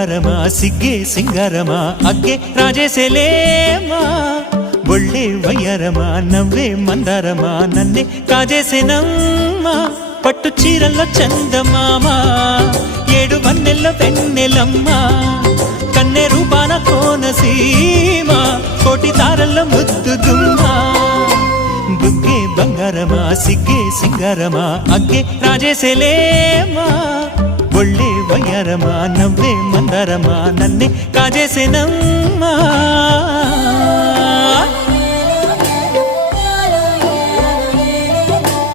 బంగారమా సిగ్గే సింగారమా అగ్గే రాజేసేలేమా ఒళ్ళే వయ్యారమా నవ్వే మందారమా నన్నే కాజేసేనమ్మా పట్టు చీరల్లో చందమామా ఏడు వన్నెల్లో వెన్నెలమ్మా కన్నె రూపాన కోనసీమ కోటి తారల్లో ముద్దుగుమ్మా బుగ్గే బంగారమా సిగ్గే సింగారమా అగ్గే రాజేసేలేమా ఒళ్ళే వయ్యారమా నవ్వే మందారమా నన్నే కాజేసేనమ్మా